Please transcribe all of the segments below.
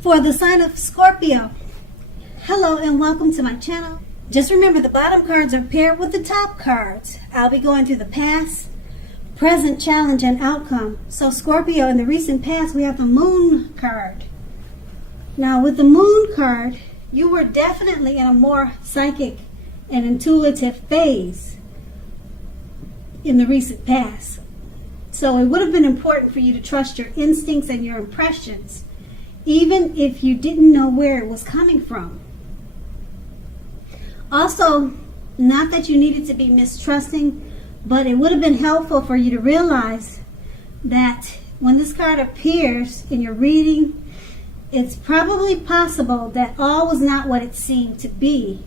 For the sign of Scorpio, hello and welcome to my channel. Just remember the bottom cards are paired with the top cards. I'll be going through the past, present, challenge, and outcome. So Scorpio, in the recent past, we have the Moon card. Now with the Moon card, you were definitely in a more psychic and intuitive phase in the recent past. So it would have been important for you to trust your instincts and your impressions, even if you didn't know where it was coming from. Also, not that you needed to be mistrusting, but it would have been helpful for you to realize that when this card appears in your reading, it's probably possible that all was not what it seemed to be.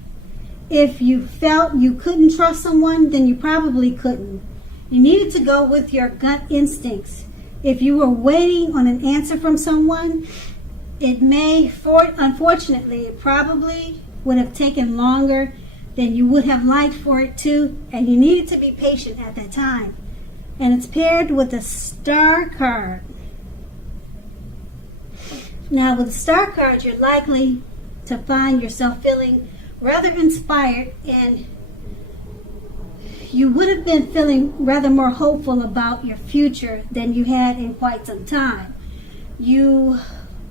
If you felt you couldn't trust someone, then you probably couldn't. You needed to go with your gut instincts. If you were waiting on an answer from someone, unfortunately, it probably would have taken longer than you would have liked for it to, and you needed to be patient at that time. And it's paired with the Star card. Now, with the Star card, you're likely to find yourself feeling rather inspired, and you would have been feeling rather more hopeful about your future than you had in quite some time. You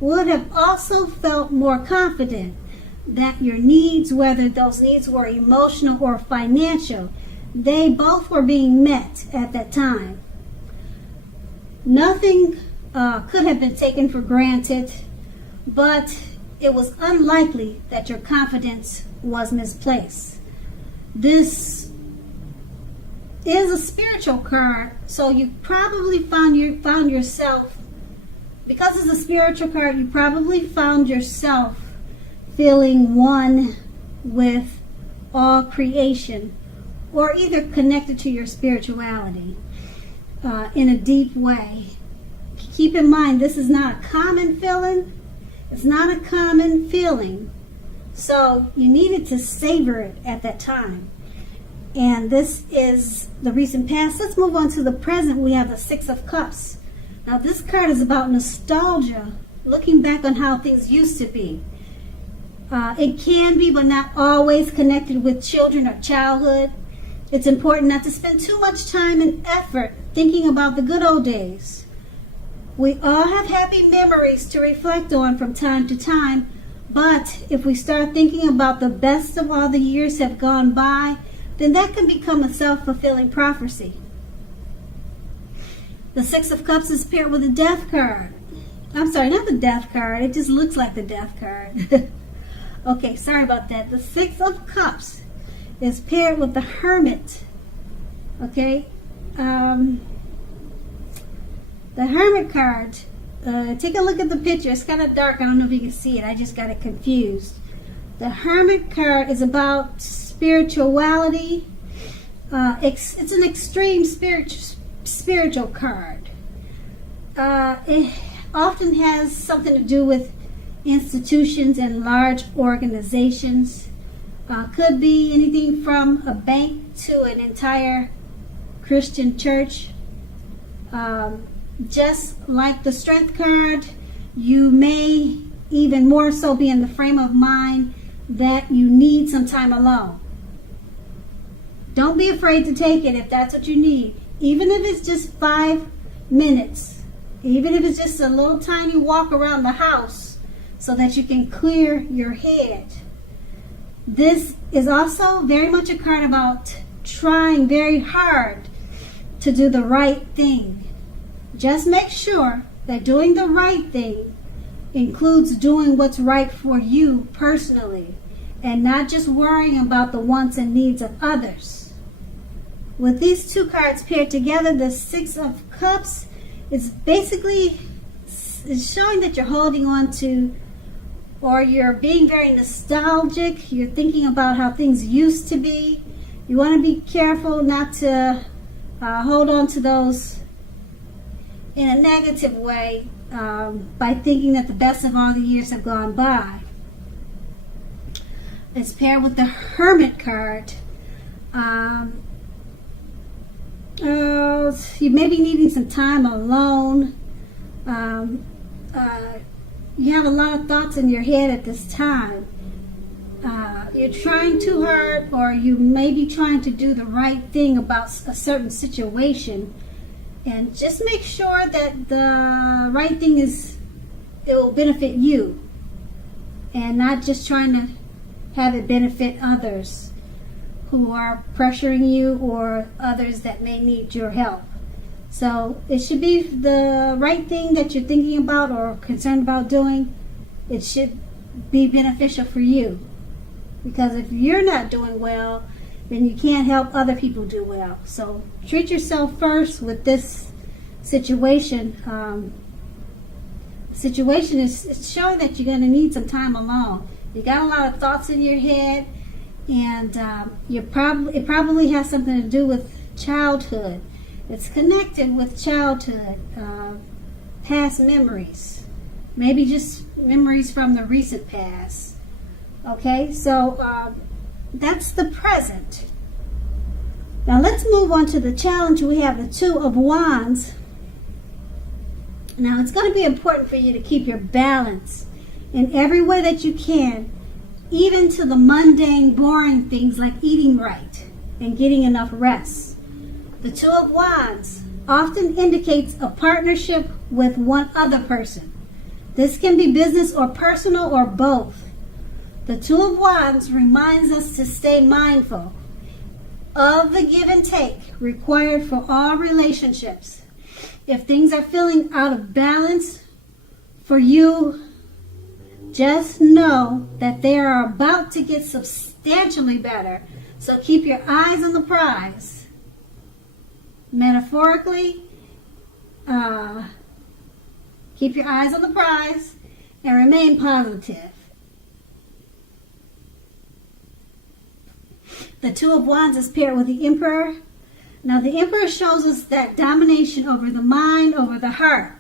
would have also felt more confident that your needs, whether those needs were emotional or financial, they both were being met at that time. Nothing could have been taken for granted, but it was unlikely that your confidence was misplaced. This is a spiritual card, so you probably found yourself, because it's a spiritual card, you probably found yourself feeling one with all creation, or either connected to your spirituality in a deep way. Keep in mind, this is not a common feeling. It's not a common feeling. So you needed to savor it at that time. And this is the recent past. Let's move on to the present. We have the Six of Cups. Now this card is about nostalgia, looking back on how things used to be. It can be, but not always, connected with children or childhood. It's important not to spend too much time and effort thinking about the good old days. We all have happy memories to reflect on from time to time, but if we start thinking about the best of all the years have gone by, then that can become a self-fulfilling prophecy. The Six of Cups is paired with the Death card. I'm sorry, not the Death card. It just looks like the Death card. Okay, sorry about that. The Six of Cups is paired with the Hermit. Okay. The Hermit card, take a look at the picture. It's kind of dark. I don't know if you can see it. I just got it confused. The Hermit card is about spirituality. It's an extreme spiritual card. It often has something to do with institutions and large organizations. Could be anything from a bank to an entire Christian church. Just like the Strength card, you may even more so be in the frame of mind that you need some time alone. Don't be afraid to take it if that's what you need. Even if it's just 5 minutes. Even if it's just a little tiny walk around the house so that you can clear your head. This is also very much a card about trying very hard to do the right thing. Just make sure that doing the right thing includes doing what's right for you personally, and not just worrying about the wants and needs of others. With these two cards paired together, the Six of Cups is basically showing that you're holding on to, or you're being very nostalgic. You're thinking about how things used to be. You want to be careful not to hold on to those in a negative way by thinking that the best of all the years have gone by. It's paired with the Hermit card. You may be needing some time alone. you have a lot of thoughts in your head at this time. You're trying too hard, or you may be trying to do the right thing about a certain situation. And just make sure that the right thing it will benefit you, and not just trying to have it benefit others who are pressuring you, or others that may need your help. So it should be the right thing that you're thinking about or concerned about doing. It should be beneficial for you. Because if you're not doing well, then you can't help other people do well. So treat yourself first with this situation. Situation is showing that you're going to need some time alone. You got a lot of thoughts in your head, and it probably has something to do with childhood. It's connected with childhood, past memories, maybe just memories from the recent past. Okay, so that's the present. Now let's move on to the challenge. We have the Two of Wands. Now it's going to be important for you to keep your balance in every way that you can, even to the mundane, boring things like eating right and getting enough rest. The Two of Wands often indicates a partnership with one other person. This can be business or personal or both. The Two of Wands reminds us to stay mindful of the give and take required for all relationships. If things are feeling out of balance for you, just know that they are about to get substantially better. So keep your eyes on the prize. Metaphorically, keep your eyes on the prize and remain positive. The Two of Wands is paired with the Emperor. Now the Emperor shows us that domination over the mind, over the heart,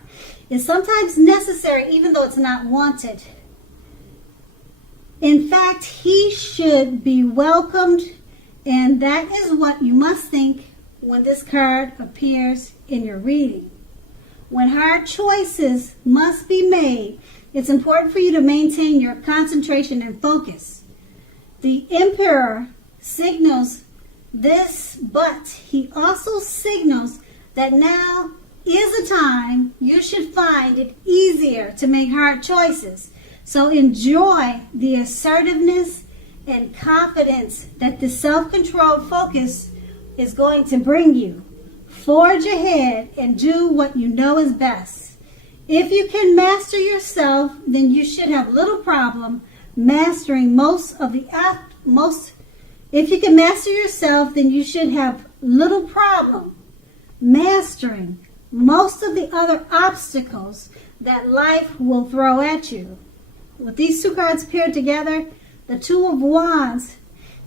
is sometimes necessary even though it's not wanted. In fact, he should be welcomed, and that is what you must think when this card appears in your reading. When hard choices must be made, it's important for you to maintain your concentration and focus. The Emperor signals this, but he also signals that now is a time you should find it easier to make hard choices. So enjoy the assertiveness and confidence that the self-controlled focus is going to bring you. Forge ahead and do what you know is best. If you can master yourself, then you should have little problem mastering If you can master yourself, then you should have little problem mastering most of the other obstacles that life will throw at you. With these two cards paired together, the Two of Wands,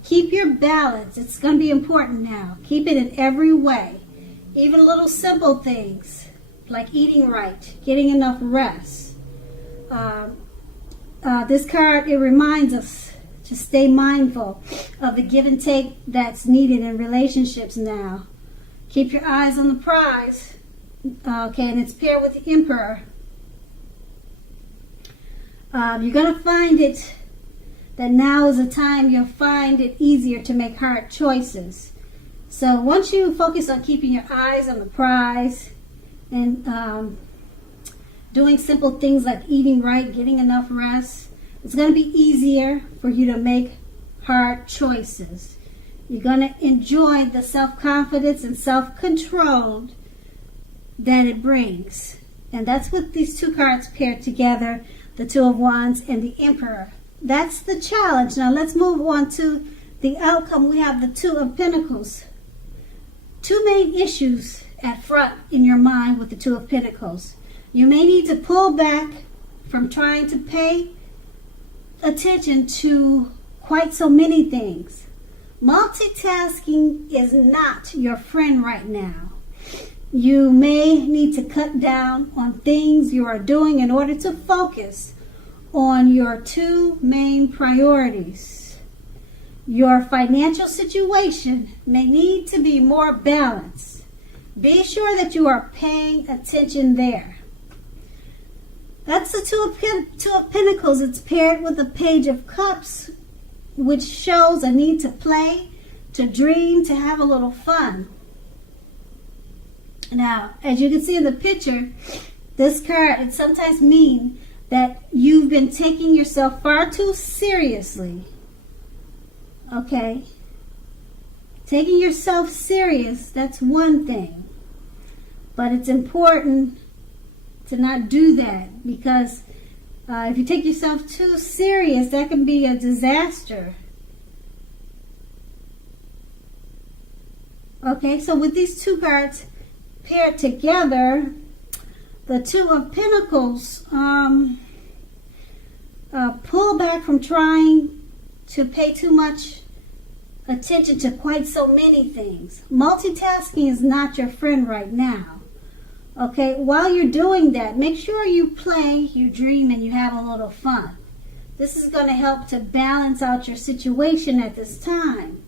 keep your balance. It's going to be important now. Keep it in every way. Even little simple things like eating right, getting enough rest. This card, it reminds us to stay mindful of the give and take that's needed in relationships now. Keep your eyes on the prize. Okay, and it's paired with the Emperor. You're going to find it that now is a time you'll find it easier to make hard choices. So once you focus on keeping your eyes on the prize and doing simple things like eating right, getting enough rest, it's going to be easier for you to make hard choices. You're going to enjoy the self-confidence and self-control that it brings. And that's what these two cards paired together, the Two of Wands and the Emperor. That's the challenge. Now let's move on to the outcome. We have the Two of Pentacles. Two main issues at front in your mind with the Two of Pentacles. You may need to pull back from trying to pay attention to quite so many things. Multitasking is not your friend right now. You may need to cut down on things you are doing in order to focus on your two main priorities. Your financial situation may need to be more balanced. Be sure that you are paying attention there. That's the Two of Pentacles. It's paired with the Page of Cups, which shows a need to play, to dream, to have a little fun. Now, as you can see in the picture, this card, it sometimes means that you've been taking yourself far too seriously. Okay? Taking yourself serious, that's one thing. But it's important to not do that, because if you take yourself too serious, that can be a disaster. Okay, so with these two cards paired together, the Two of Pentacles, pull back from trying to pay too much attention to quite so many things. Multitasking is not your friend right now. Okay, while you're doing that, make sure you play, you dream, and you have a little fun. This is going to help to balance out your situation at this time.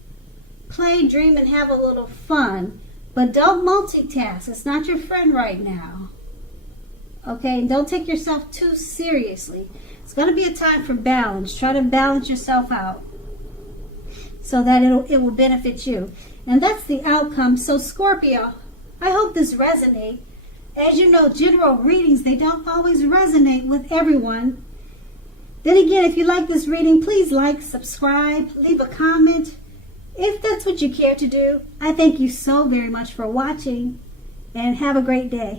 Play, dream, and have a little fun, but don't multitask. It's not your friend right now. Okay, and don't take yourself too seriously. It's going to be a time for balance. Try to balance yourself out so that it will benefit you. And that's the outcome. So Scorpio, I hope this resonates. As you know, general readings, they don't always resonate with everyone. Then again, if you like this reading, please like, subscribe, leave a comment. If that's what you care to do, I thank you so very much for watching, and have a great day.